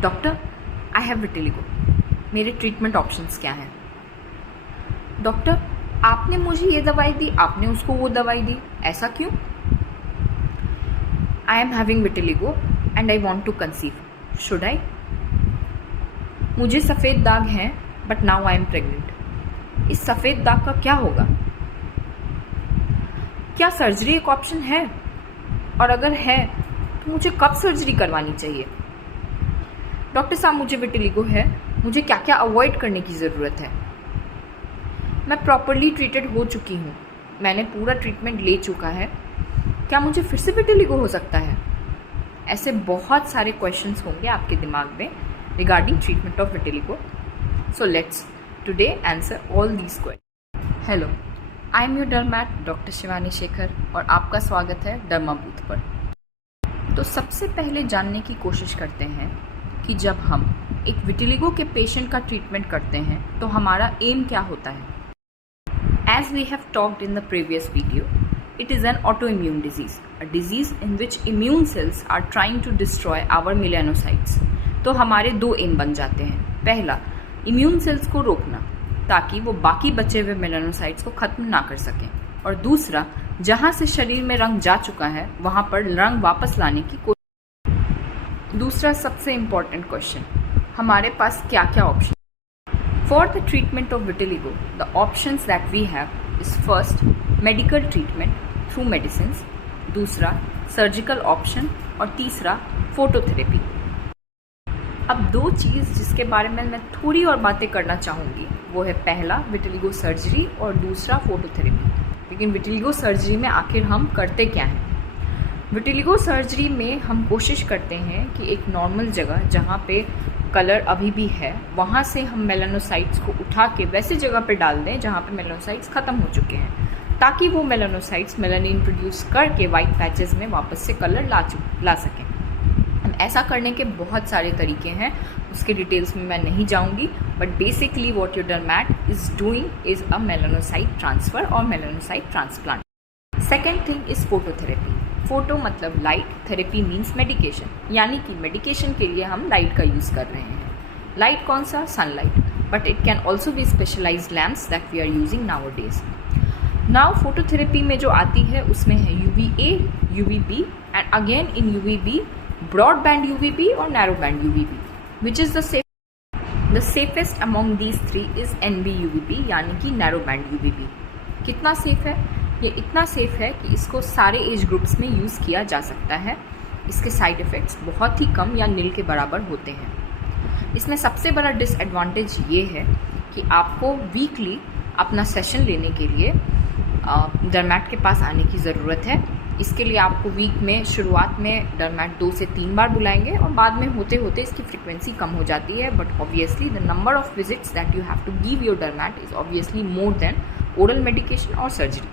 Doctor, I have vitiligo, मेरे treatment options क्या हैं? डॉक्टर, आपने मुझे ये दवाई दी, आपने उसको वो दवाई दी, ऐसा क्यों? I am having vitiligo and I want to conceive, should I? मुझे सफ़ेद दाग हैं but now I am pregnant, इस सफ़ेद दाग का क्या होगा? क्या सर्जरी एक ऑप्शन है? और अगर है तो मुझे कब सर्जरी करवानी चाहिए? डॉक्टर साहब, मुझे विटिलिगो है, मुझे क्या क्या अवॉइड करने की ज़रूरत है? मैं प्रॉपरली ट्रीटेड हो चुकी हूँ, मैंने पूरा ट्रीटमेंट ले चुका है, क्या मुझे फिर से विटिलिगो हो सकता है? ऐसे बहुत सारे क्वेश्चंस होंगे आपके दिमाग में regarding treatment of vitiligo. So let's today answer all these question. Hello, I am your डर्मैट doctor Shivani Shekhar और आपका स्वागत है डर्मा बूथ पर. तो सबसे पहले जानने की कोशिश करते हैं कि जब हम एक विटिलिगो के पेशेंट का ट्रीटमेंट करते हैं तो हमारा एम क्या होता है. As we have talked in the previous video, it is an autoimmune disease, a disease in which immune cells are trying to destroy our melanocytes. तो हमारे दो एम बन जाते हैं. पहला, इम्यून सेल्स को रोकना ताकि वो बाकी बचे हुए मेलानोसाइट्स को खत्म ना कर सकें, और दूसरा, जहां से शरीर में रंग जा चुका है वहां पर रंग वापस लाने की कोशिश. दूसरा सबसे इम्पॉर्टेंट क्वेश्चन, हमारे पास क्या क्या option. For the treatment of vitiligo, the options that we have is first medical treatment through medicines, दूसरा surgical option और तीसरा phototherapy. अब दो चीज़ जिसके बारे में मैं थोड़ी और बातें करना चाहूँगी वो है पहला विटिलिगो सर्जरी और दूसरा फोटोथेरेपी. लेकिन विटिलिगो सर्जरी में आखिर हम करते क्या हैं? विटिलिगो सर्जरी में हम कोशिश करते हैं कि एक नॉर्मल जगह जहाँ पे कलर अभी भी है वहाँ से हम मेलानोसाइट्स को उठा के वैसे जगह पे डाल दें जहाँ पे मेलानोसाइट्स ख़त्म हो चुके हैं, ताकि वो मेलानोसाइट्स मेलानिन प्रोड्यूस करके वाइट पैचेस में वापस से कलर ला सकें. ऐसा करने के बहुत सारे तरीके हैं, उसके डिटेल्स में मैं नहीं जाऊंगी, but basically what your dermat is doing is a melanocyte transfer और melanocyte transplant. Second thing is phototherapy. Photo मतलब लाइट, थेरेपी मीन्स मेडिकेशन, यानी कि मेडिकेशन के लिए हम लाइट का यूज़ कर रहे हैं. लाइट कौन सा? Sunlight, but it can also be specialized lamps that we are using nowadays. Now phototherapy में जो आती है उसमें है UVA, UVB and again in UVB broad band UVB और narrow band UVB. Which is the safest among these three is NB UVB यानी कि narrow band UVB. कितना सेफ है? ये इतना सेफ है कि इसको सारे एज ग्रुप्स में यूज़ किया जा सकता है. इसके साइड इफ़ेक्ट्स बहुत ही कम या नील के बराबर होते हैं. इसमें सबसे बड़ा डिसएडवांटेज ये है कि आपको वीकली अपना सेशन लेने के लिए डर्मैट के पास आने की ज़रूरत है. इसके लिए आपको वीक में शुरुआत में डर्मैट 2 से 3 बार बुलाएंगे और बाद में होते होते इसकी फ्रिक्वेंसी कम हो जाती है. But obviously the number of visits that you have to give your dermat is obviously more than oral medication और सर्जरी.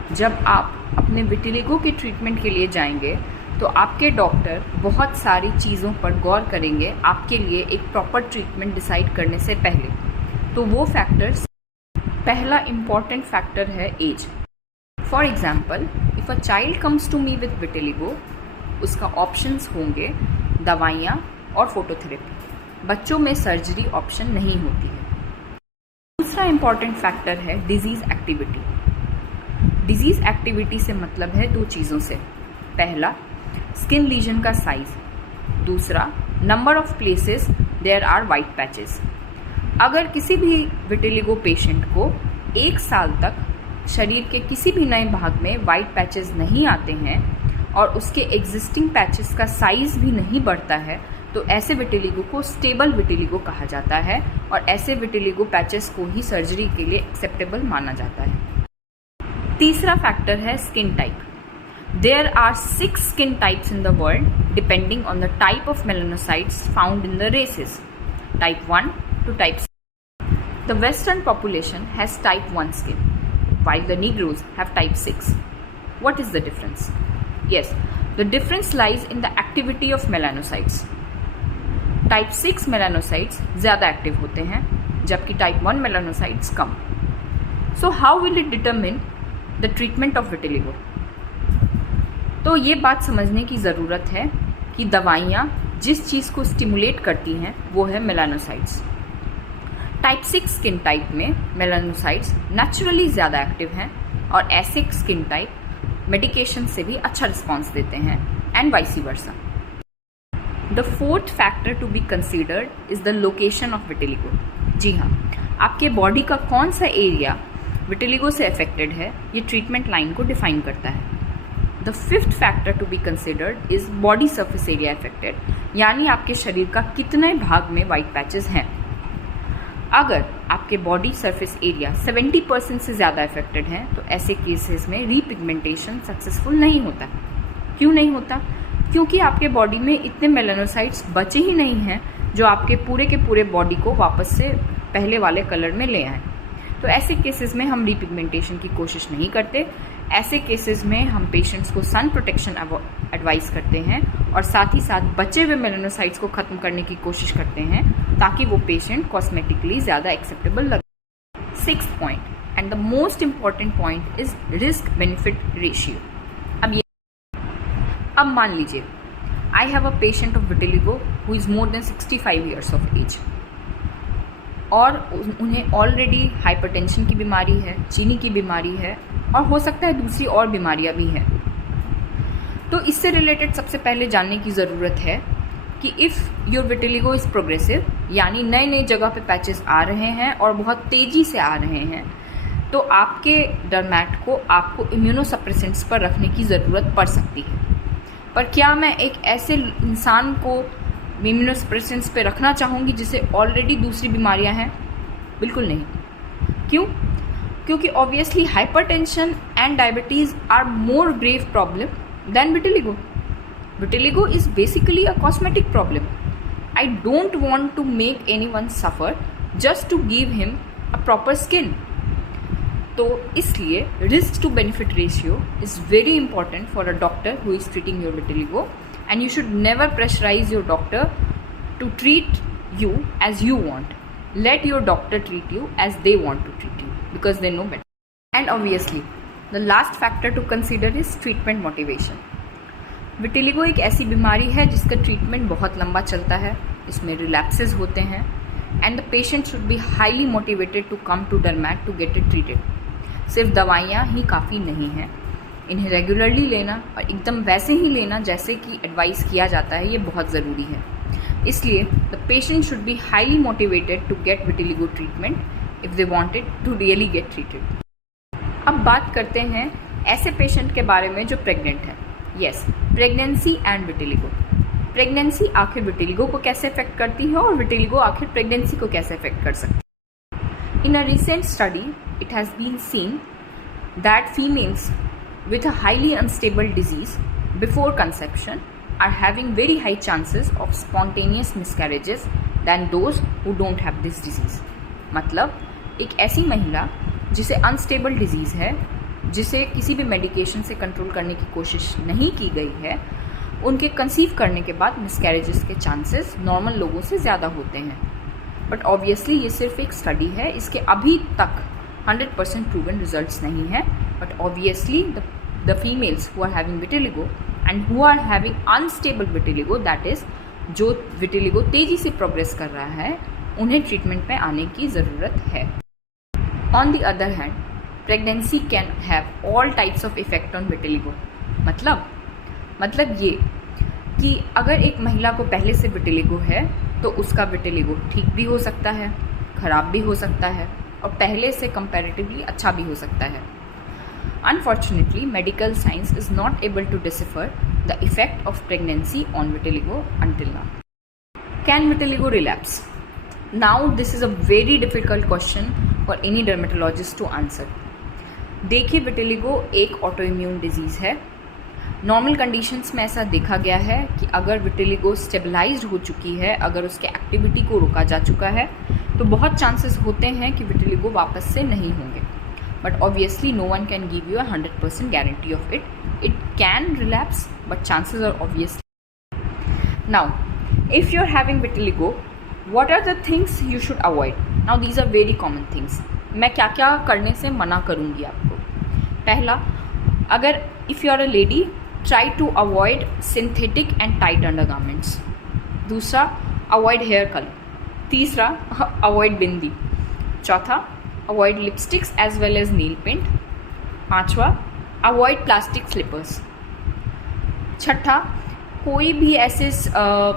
जब आप अपने विटिलिगो के ट्रीटमेंट के लिए जाएंगे तो आपके डॉक्टर बहुत सारी चीज़ों पर गौर करेंगे आपके लिए एक प्रॉपर ट्रीटमेंट डिसाइड करने से पहले. तो वो फैक्टर्स, पहला इम्पॉर्टेंट फैक्टर है age. For example, if a child comes to me with vitiligo, उसका ऑप्शंस होंगे दवाइयाँ और फोटोथेरेपी. बच्चों में सर्जरी ऑप्शन नहीं होती है. दूसरा इम्पॉर्टेंट फैक्टर है डिजीज़ एक्टिविटी. डिजीज़ एक्टिविटी से मतलब है दो चीज़ों से. पहला, स्किन लीजन का साइज. दूसरा, number of places there are white patches. अगर किसी भी विटिलिगो पेशेंट को 1 साल तक शरीर के किसी भी नए भाग में वाइट पैचेस नहीं आते हैं और उसके एग्जिस्टिंग पैचेस का साइज भी नहीं बढ़ता है, तो ऐसे विटिलिगो को स्टेबल विटिलिगो कहा जाता है और ऐसे विटिलिगो पैचेस को ही सर्जरी के लिए एक्सेप्टेबल माना जाता है. तीसरा फैक्टर है skin type. There are 6 skin types in the world depending on the type of melanocytes found in the races, type 1 to type 6. The western population has type 1 skin, while the Negroes have type 6. What is the difference? Yes, the difference lies in the activity of melanocytes. Type 6 melanocytes ज़्यादा active होते हैं जबकि type 1 melanocytes come. So how will it determine the treatment of vitiligo? तो ये बात समझने की ज़रूरत है कि दवाइयाँ जिस चीज़ को स्टिमुलेट करती हैं वो है मेलानोसाइट्स। टाइप 6 स्किन टाइप में मेलानोसाइट्स नेचुरली ज़्यादा एक्टिव हैं और ऐसे स्किन टाइप मेडिकेशन से भी अच्छा रिस्पॉन्स देते हैं and vice versa. The fourth factor to be considered is the location of vitiligo. जी हाँ, आपके बॉडी का कौन सा एरिया विटिलिगो से अफेक्टेड है ये ट्रीटमेंट लाइन को डिफाइन करता है। The fifth factor to be considered is body surface area affected, यानी आपके शरीर का कितने भाग में वाइट पैचेस हैं। अगर आपके बॉडी सरफेस एरिया 70% से ज़्यादा अफेक्टेड है तो ऐसे केसेस में रीपिगमेंटेशन सक्सेसफुल नहीं होता। क्यों नहीं होता? क्योंकि आपके बॉडी में इतने मेलानोसाइट्स बचे ही नहीं हैं जो आपके पूरे के पूरे बॉडी को वापस से पहले वाले कलर में ले आए। तो ऐसे केसेस में हम रीपिगमेंटेशन की कोशिश नहीं करते। ऐसे केसेस में हम पेशेंट्स को सन प्रोटेक्शन एडवाइस करते हैं और साथ ही साथ बचे हुए मेलानोसाइट्स को ख़त्म करने की कोशिश करते हैं ताकि वो पेशेंट कॉस्मेटिकली ज़्यादा एक्सेप्टेबल लगे। Sixth point and the most important point is risk benefit ratio. अब मान लीजिए I have a patient of vitiligo who is more than 65 years of age और उन्हें ऑलरेडी हाइपरटेंशन की बीमारी है, चीनी की बीमारी है और हो सकता है दूसरी और बीमारियां भी हैं। तो इससे रिलेटेड सबसे पहले जानने की ज़रूरत है कि if your vitiligo is progressive, यानी नए नए जगह पे पैचेस आ रहे हैं और बहुत तेज़ी से आ रहे हैं, तो आपके डर्मैट को आपको इम्यूनोसप्रेसेंट्स पर रखने की ज़रूरत पड़ सकती है। पर क्या मैं एक ऐसे इंसान को इम्यूनोसप्रेसेंट्स पे रखना चाहूँगी जिसे ऑलरेडी दूसरी बीमारियां हैं? बिल्कुल नहीं। क्यों? क्योंकि obviously hypertension and diabetes are more grave problem than vitiligo. Vitiligo is basically a cosmetic problem. I don't want to make anyone suffer just to give him a proper skin. तो इसलिए risk to benefit ratio is very important for a doctor who is treating your vitiligo, and you should never pressurize your doctor to treat you as you want. Let your doctor treat you as they want to treat you because they know better. And obviously, the last factor to consider is treatment motivation. Vitiligo एक ऐसी बीमारी है जिसका treatment बहुत लंबा चलता है, इसमें रिलैप्सेस होते हैं and the patient should be highly motivated to come to dermat to get it treated. सिर्फ दवाइयाँ ही काफ़ी नहीं हैं, इन्हें रेगुलरली लेना और एकदम वैसे ही लेना जैसे कि एडवाइस किया जाता है, ये बहुत ज़रूरी है। इसलिए the patient should be highly motivated to get vitiligo treatment if they wanted to really get treated. अब बात करते हैं ऐसे पेशेंट के बारे में जो प्रेग्नेंट है। Yes, pregnancy and vitiligo. Pregnancy आखिर विटिलिगो को कैसे अफेक्ट करती है और विटिलिगो आखिर प्रेगनेंसी को कैसे अफेक्ट कर सकती है? In a recent study it has been seen that females with a highly unstable disease before conception are having very high chances of spontaneous miscarriages than those who don't have this disease. मतलब एक ऐसी महिला जिसे unstable disease है, जिसे किसी भी medication से कंट्रोल करने की कोशिश नहीं की गई है, उनके कंसीव करने के बाद मिसकैरेजेस के चांसेस नॉर्मल लोगों से ज़्यादा होते हैं। बट ऑब्वियसली ये सिर्फ एक स्टडी है, इसके अभी तक 100% प्रूवन रिजल्ट्स नहीं है। But obviously the females who are having vitiligo and who are having unstable vitiligo, that is जो vitiligo तेजी से प्रोग्रेस कर रहा है, उन्हें ट्रीटमेंट में आने की ज़रूरत है। On the other hand, pregnancy can have all types of effect on vitiligo। मतलब ये कि अगर एक महिला को पहले से vitiligo है तो उसका vitiligo ठीक भी हो सकता है, ख़राब भी हो सकता है और पहले से कंपैरेटिवली अच्छा भी हो सकता है। Unfortunately, medical science is not able to decipher the effect of pregnancy on vitiligo until now. Can vitiligo relapse? Now, this is a very difficult question for any dermatologist to answer. देखिए, vitiligo एक autoimmune disease है। Normal conditions में ऐसा देखा गया है कि अगर विटिलिगो स्टेबलाइज्ड हो चुकी है, अगर उसके एक्टिविटी को रोका जा चुका है, तो बहुत चांसेस होते हैं कि विटिलिगो वापस से नहीं होंगे। But obviously no one can give you a 100% guarantee of it. It can relapse, but chances are obviously. Now, if you're having vitiligo, what are the things you should avoid? Now these are very common things. मैं क्या क्या करने से मना करूँगी आपको। पहला, अगर if you are a lady, try to avoid synthetic and tight undergarments. दूसरा, अवॉइड हेयर कलर। तीसरा, अवॉइड बिंदी। चौथा, avoid lipsticks as well as nail paint. पांचवा, अवॉइड प्लास्टिक स्लीपर्स। छठा, कोई भी ऐसे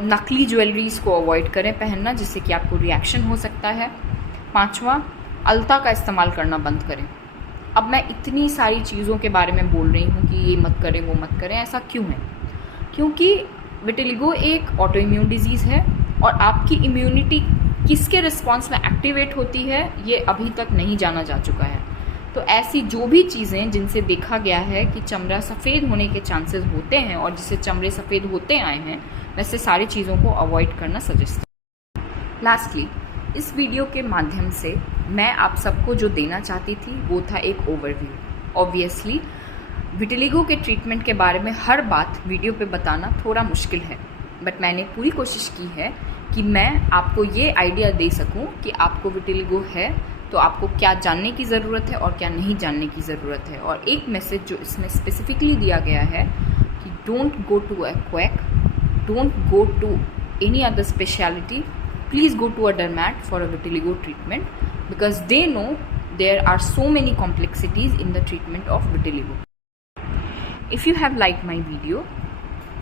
नकली ज्वेलरीज को अवॉइड करें पहनना जिससे कि आपको रिएक्शन हो सकता है। पांचवा, अलता का इस्तेमाल करना बंद करें। अब मैं इतनी सारी चीज़ों के बारे में बोल रही हूँ कि ये मत करें वो मत करें, ऐसा क्यों है? क्योंकि विटिलिगो एक ऑटो इम्यून डिजीज़ है और आपकी इम्यूनिटी किसके रिस्पॉन्स में एक्टिवेट होती है ये अभी तक नहीं जाना जा चुका है। तो ऐसी जो भी चीज़ें जिनसे देखा गया है कि चमड़ा सफ़ेद होने के चांसेस होते हैं और जिससे चमड़े सफ़ेद होते आए हैं, वैसे सारी चीज़ों को अवॉइड करना सजेस्ट है। लास्टली, इस वीडियो के माध्यम से मैं आप सबको जो देना चाहती थी वो था एक ओवरव्यू। ऑब्वियसली विटिलिगो के ट्रीटमेंट के बारे में हर बात वीडियो पे बताना थोड़ा मुश्किल है, बट मैंने पूरी कोशिश की है कि मैं आपको ये आइडिया दे सकूं कि आपको विटिलिगो है तो आपको क्या जानने की ज़रूरत है और क्या नहीं जानने की ज़रूरत है। और एक मैसेज जो इसमें स्पेसिफिकली दिया गया है कि don't go to a quack, don't go to any other speciality, please go to a dermat for a vitiligo treatment because they know there are so many complexities in the treatment of vitiligo. If you have liked my video,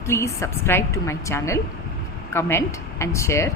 please subscribe to my channel, comment and share.